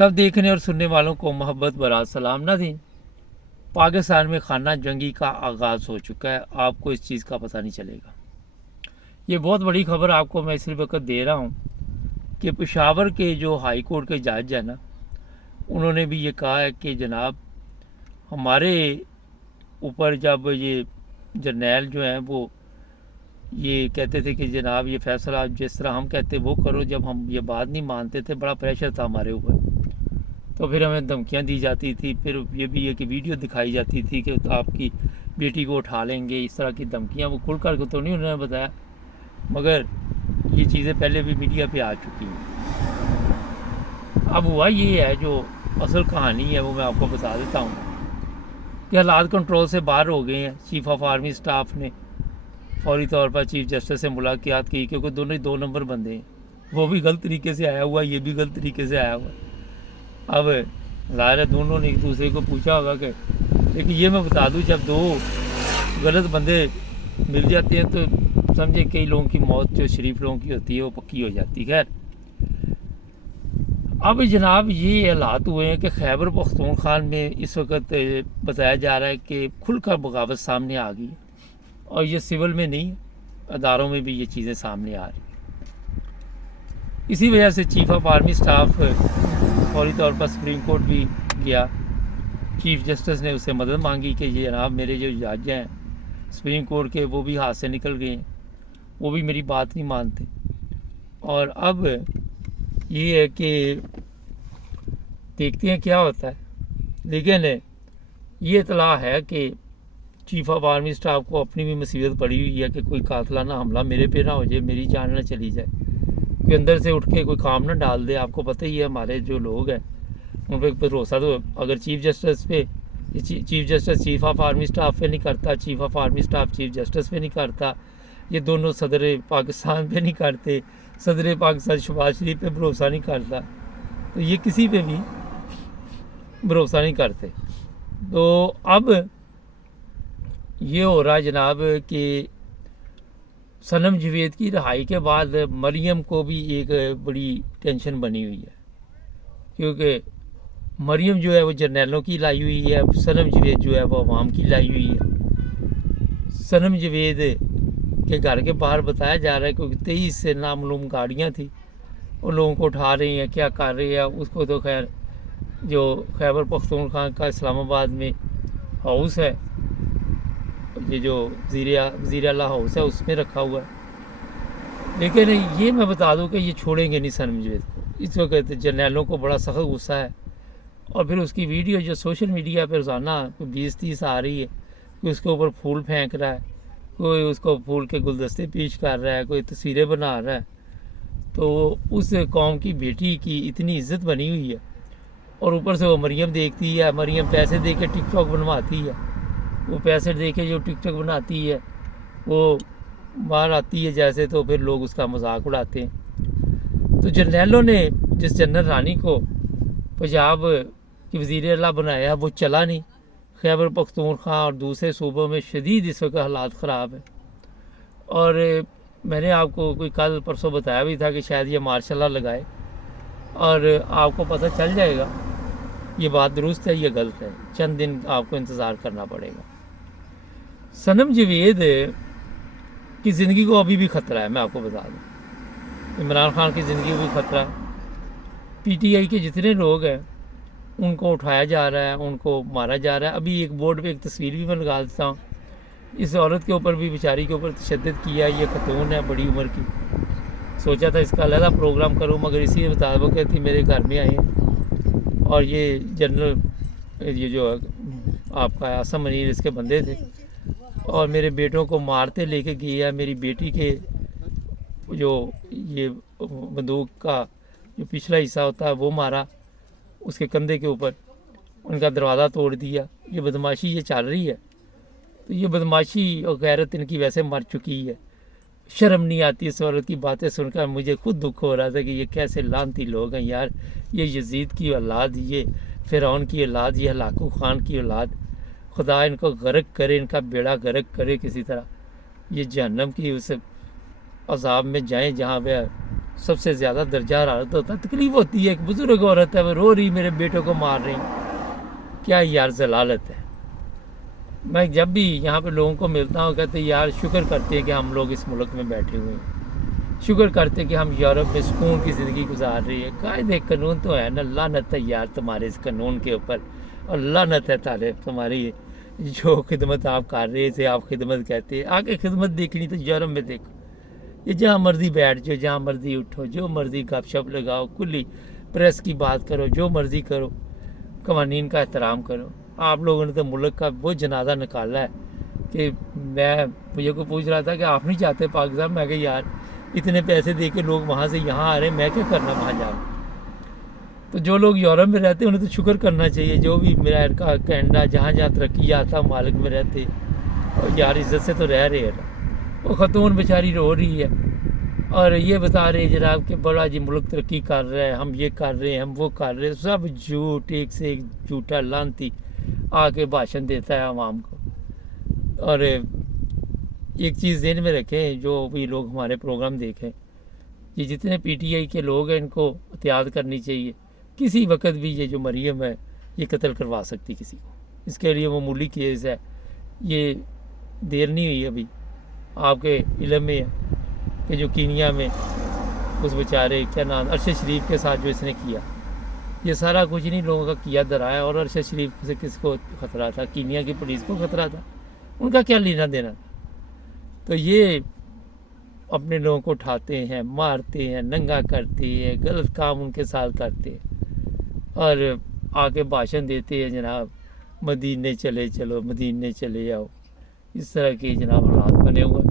सब देखने और सुनने वालों को मोहब्बत भरा सलाम नाज़रीन। पाकिस्तान में खाना जंगी का आगाज़ हो चुका है, आपको इस चीज़ का पता नहीं चलेगा। ये बहुत बड़ी खबर आपको मैं इस वक्त दे रहा हूँ कि पेशावर के जो हाई कोर्ट के जज हैं ना, उन्होंने भी ये कहा है कि जनाब हमारे ऊपर जब ये जर्नैल जो हैं वो ये कहते थे कि जनाब ये फ़ैसला जिस तरह हम कहते वो करो, जब हम ये बात नहीं मानते थे बड़ा प्रेशर था हमारे ऊपर, तो फिर हमें धमकियाँ दी जाती थी। फिर ये भी है कि वीडियो दिखाई जाती थी कि तो आपकी बेटी को उठा लेंगे, इस तरह की धमकियाँ। वो खुल कर तो नहीं उन्होंने बताया, मगर ये चीज़ें पहले भी मीडिया पे आ चुकी हैं। अब हुआ ये है, जो असल कहानी है वो मैं आपको बता देता हूँ कि हालात कंट्रोल से बाहर हो गए हैं। चीफ ऑफ आर्मी स्टाफ ने फौरी तौर पर चीफ जस्टिस से मुलाकात की, क्योंकि दोनों ही 2 नंबर बंदे हैं। वो भी गलत तरीके से आया हुआ, ये भी गलत तरीके से आया हुआ। अब ज़ाहिर है दोनों ने एक दूसरे को पूछा होगा कि, लेकिन ये मैं बता दूं, जब 2 गलत बंदे मिल जाते हैं तो समझे कई लोगों की मौत जो शरीफ लोगों की होती है वो पक्की हो जाती है। खैर, अब जनाब ये हालात हुए हैं कि खैबर पख्तूनख्वा में इस वक्त बताया जा रहा है कि खुलकर बगावत सामने आ गई, और ये सिविल में नहीं, अदारों में भी ये चीज़ें सामने आ रही हैं। इसी वजह से चीफ ऑफ आर्मी स्टाफ फौरी तौर पर सुप्रीम कोर्ट भी गया। चीफ जस्टिस ने उससे मदद मांगी कि ये जनाब मेरे जो जज हैं सुप्रीम कोर्ट के, वो भी हाथ से निकल गए हैं, वो भी मेरी बात नहीं मानते। और अब ये है कि देखते हैं क्या होता है। लेकिन ये इतला है कि चीफ ऑफ आर्मी स्टाफ को अपनी भी मुसीबत पड़ी हुई है कि कोई कातलाना हमला मेरे पे ना हो जाए, मेरी जान ना चली जाए, कोई अंदर से उठ के कोई काम ना डाल दे। आपको पता ही है हमारे जो लोग हैं उन पर भरोसा तो अगर चीफ जस्टिस पे, chief justice chief of army staff पे नहीं करता, chief of army staff chief justice पे नहीं करता, ये दोनों सदर पाकिस्तान पे नहीं करते, सदर पाकिस्तान शहबाज शरीफ पे भरोसा नहीं करता, तो ये किसी पे भी भरोसा नहीं करते। तो अब ये हो रहा है जनाब कि सनम जवेद की रिहाई के बाद मरियम को भी एक बड़ी टेंशन बनी हुई है, क्योंकि मरियम जो है वो जर्नैलों की लाई हुई है, सनम जवेद जो है वो अवाम की लाई हुई है। सनम जवेद के घर के बाहर बताया जा रहा है क्योंकि 23 से नामालूम गाड़ियाँ थी, उन लोगों को उठा रही हैं, क्या कर रही है उसको तो खैर जो खैबर पख्तूनख्वा का इस्लामाबाद में हाउस है, ये जो वज़ीर आला हाउस है उसमें रखा हुआ है। लेकिन ये मैं बता दूं कि ये छोड़ेंगे नहीं सनम जवेद को। इस वक्त जर्नैलों को बड़ा सख्त गुस्सा है, और फिर उसकी वीडियो जो सोशल मीडिया पर रोज़ाना 20-30 आ रही है, कोई उसके ऊपर फूल फेंक रहा है, कोई उसको फूल के गुलदस्ते पेश कर रहा है, कोई तस्वीरें बना रहा है। तो उस कौम की बेटी की इतनी इज्जत बनी हुई है, और ऊपर से वो मरियम देखती है, मरियम पैसे दे के टिकटॉक बनवाती है, वो पैसे दे के जो टिकटॉक बनाती है वो बाहर आती है जैसे, तो फिर लोग उसका मजाक उड़ाते हैं। तो जर्नैलों ने जिस जनरल रानी को पंजाब की वज़ीर आला बनाया वो चला नहीं। खैबर पख्तूनख्वा और दूसरे सूबों में शदीद इस वक्त हालात ख़राब है, और मैंने आपको कोई कल परसों बताया भी था कि शायद ये मार्शल लॉ लगाए, और आपको पता चल जाएगा ये बात दुरुस्त है या गलत है। चंद दिन आपको इंतज़ार करना पड़ेगा। सनम जवेद की ज़िंदगी को अभी भी ख़तरा है, मैं आपको बता दूँ। इमरान खान की ज़िंदगी को भी ख़तरा, PTI के जितने लोग हैं उनको उठाया जा रहा है, उनको मारा जा रहा है। अभी एक बोर्ड पे एक तस्वीर भी मैं लगा देता हूँ। इस औरत के ऊपर भी, बेचारी के ऊपर तशद्दुद किया। ये खतून है बड़ी उम्र की, सोचा था इसका अलग प्रोग्राम करूँ, मगर इसी मुताबिक थी मेरे घर में आए, और ये जनरल ये जो आपका आसम मनीर इसके बंदे थे, और मेरे बेटों को मारते लेके गया। मेरी बेटी के जो ये बंदूक का जो पिछला हिस्सा होता है वो मारा उसके कंधे के ऊपर, उनका दरवाज़ा तोड़ दिया। ये बदमाशी ये चल रही है, तो ये बदमाशी और गैरत इनकी वैसे मर चुकी है। शर्म नहीं आती इस औरत की बातें सुनकर। मुझे खुद दुख हो रहा था कि ये कैसे लानती लोग हैं यार, ये यजीद की औलाद, ये फ़िरौन की औलाद, ये हलाकू खान की औलाद। खुदा इनको गर्क करे, इनका बेड़ा गर्क करे किसी तरह, ये जहन्नम की उस अजाब में जाएं जहाँ पे سب سے زیادہ درجہ حرارت ہوتا ہے، تکلیف ہوتی ہے. ایک بزرگ عورت ہے، وہ رو رہی میرے بیٹوں کو مار رہے ہیں. کیا یار ضلالت ہے. میں جب بھی یہاں پہ لوگوں کو ملتا ہوں کہتے ہیں یار شکر کرتے ہیں کہ ہم لوگ اس ملک میں بیٹھے ہوئے ہیں، شکر کرتے کہ ہم یورپ میں سکون کی زندگی گزار رہی ہے. قاعدے قانون تو ہے نا، لعنت ہے یار تمہارے اس قانون کے اوپر، اور لعنت ہے تمہاری جو خدمت آپ کر رہے تھے. آپ خدمت کہتے ہیں، آگے خدمت دیکھنی تو یورپ میں دیکھو. یہ جہاں مرضی بیٹھ جاؤ، جہاں مرضی اٹھو، جو مرضی گپ شپ لگاؤ، کلی پریس کی بات کرو، جو مرضی کرو، قوانین کا احترام کرو. آپ لوگوں نے تو ملک کا وہ جنازہ نکالا ہے کہ مجھے کو پوچھ رہا تھا کہ آپ نہیں چاہتے پاکستان. میں کہ یار اتنے پیسے دے کے لوگ وہاں سے یہاں آ رہے ہیں، میں کیا کرنا وہاں جا. تو جو لوگ یورپ میں رہتے ہیں انہیں تو شکر کرنا چاہیے. جو بھی امریکہ، کینیڈا، جہاں جہاں ترقی یافتہ ممالک میں رہتے، اور یار عزت سے تو رہ رہے ہیں. وہ خاتون بیچاری رو رہی ہے اور یہ بتا رہے ہیں جناب کہ بڑا جی ملک ترقی کر رہا ہے، ہم یہ کر رہے ہیں، ہم وہ کر رہے ہیں. سب جھوٹ، ایک سے ایک جھوٹا لانتی آ کے بھاشن دیتا ہے عوام کو. اور ایک چیز ذہن میں رکھیں، جو بھی لوگ ہمارے پروگرام دیکھیں، یہ جتنے پی ٹی آئی کے لوگ ہیں ان کو احتیاط کرنی چاہیے. کسی وقت بھی یہ جو مریم ہے یہ قتل کروا سکتی کسی کو. اس کے لیے معمولی کیس ہے، یہ دیر نہیں ہوئی. ابھی آپ کے علم میں ہے کہ جو کینیا میں اس بیچارے کیا نام ارشد شریف کے ساتھ جو اس نے کیا، یہ سارا کچھ نہیں لوگوں کا کیا درایا. اور ارشد شریف سے کس کو خطرہ تھا؟ کینیا کی پولیس کو خطرہ تھا. ان کا کیا لینا دینا تھا؟ تو یہ اپنے لوگوں کو اٹھاتے ہیں، مارتے ہیں، ننگا کرتے ہیں، غلط کام ان کے ساتھ کرتے ہیں، اور آ کے بھاشن دیتے ہیں جناب مدینے چلے چلو، مدینے چلے جاؤ. اس طرح کے جناب حالات بنے ہوئے.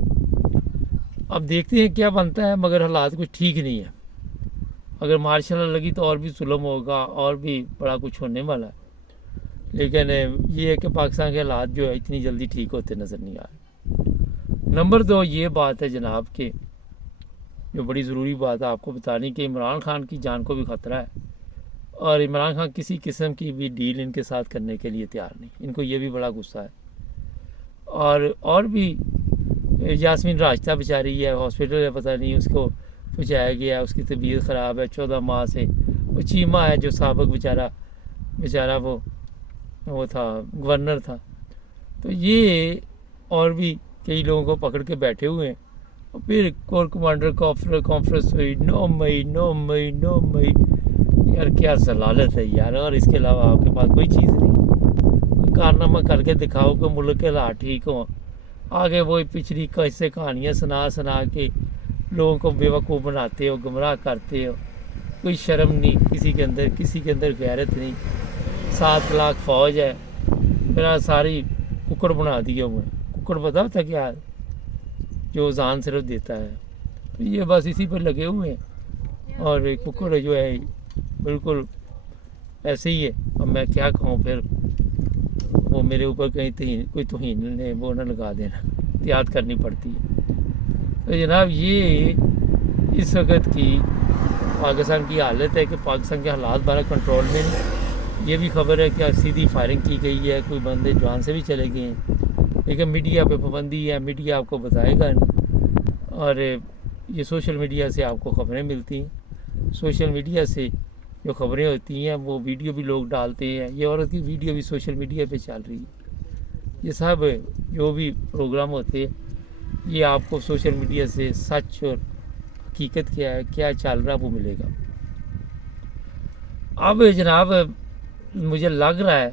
اب دیکھتے ہیں کیا بنتا ہے، مگر حالات کچھ ٹھیک نہیں ہے. اگر مارشل لا لگی تو اور بھی ظلم ہوگا، اور بھی بڑا کچھ ہونے والا ہے. لیکن یہ ہے کہ پاکستان کے حالات جو ہے اتنی جلدی ٹھیک ہوتے نظر نہیں آ رہے. نمبر 2 یہ بات ہے جناب کہ جو بڑی ضروری بات ہے آپ کو بتانی کہ عمران خان کی جان کو بھی خطرہ ہے، اور عمران خان کسی قسم کی بھی ڈیل ان کے ساتھ کرنے کے لیے تیار نہیں. ان کو یہ بھی بڑا غصہ ہے. اور بھی یاسمین راشدہ بیچاری ہے، ہاسپٹل ہے، پتہ نہیں اس کو پہنچایا گیا ہے، اس کی طبیعت خراب ہے 14 ماہ سے. وہ چیمہ ہے جو سابق بیچارہ وہ تھا، گورنر تھا. تو یہ اور بھی کئی لوگوں کو پکڑ کے بیٹھے ہوئے ہیں. اور پھر کور کمانڈر کانفرنس ہوئی 9 مئی. یار کیا ضلالت ہے یار. اور اس کے علاوہ آپ کے پاس کوئی چیز نہیں، کارنامہ کر کے دکھاؤ کہ ملک کے حالات ٹھیک ہوں. آگے وہ پچھلی قصے کہانیاں سنا کے لوگوں کو بیوقوف بناتے ہو، گمراہ کرتے ہو. کوئی شرم نہیں کسی کے اندر غیرت نہیں. 7 لاکھ فوج ہے، میرا ساری ککڑ بنا دیے ہوئے. ککڑ پتا ہوتا کیا ہے؟ جو اذان صرف دیتا ہے. تو یہ بس اسی پر لگے ہوئے ہیں. اور ککڑ جو ہے بالکل ایسے ہی ہے. اب میں کیا کہوں، پھر وہ میرے اوپر کہیں کوئی توہین نے وہ نہ لگا دینا، احتیاط کرنی پڑتی ہے. تو جناب یہ اس وقت کی پاکستان کی حالت ہے کہ پاکستان کے حالات بارہ کنٹرول میں نہیں. یہ بھی خبر ہے کہ سیدھی فائرنگ کی گئی ہے، کوئی بندے جان سے بھی چلے گئے ہیں. لیکن میڈیا پہ پابندی ہے، میڈیا آپ کو بتائے گا نہیں. اور یہ سوشل میڈیا سے آپ کو خبریں ملتی ہیں. سوشل میڈیا سے جو خبریں ہوتی ہیں وہ ویڈیو بھی لوگ ڈالتے ہیں. یہ عورت کی ویڈیو بھی سوشل میڈیا پہ چل رہی ہے. یہ سب جو بھی پروگرام ہوتے ہیں یہ آپ کو سوشل میڈیا سے سچ اور حقیقت کیا ہے، کیا چل رہا وہ ملے گا. اب جناب مجھے لگ رہا ہے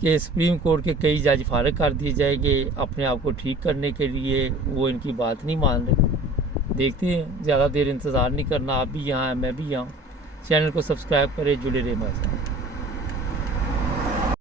کہ سپریم کورٹ کے کئی جج فارغ کر دیے جائیں گے اپنے آپ کو ٹھیک کرنے کے لیے. وہ ان کی بات نہیں مان رہے. دیکھتے ہیں، زیادہ دیر انتظار نہیں کرنا. آپ بھی یہاں ہیں، میں بھی یہاں ہوں. چینل کو سبسکرائب کریں، جڑے رہیں ہمارے ساتھ.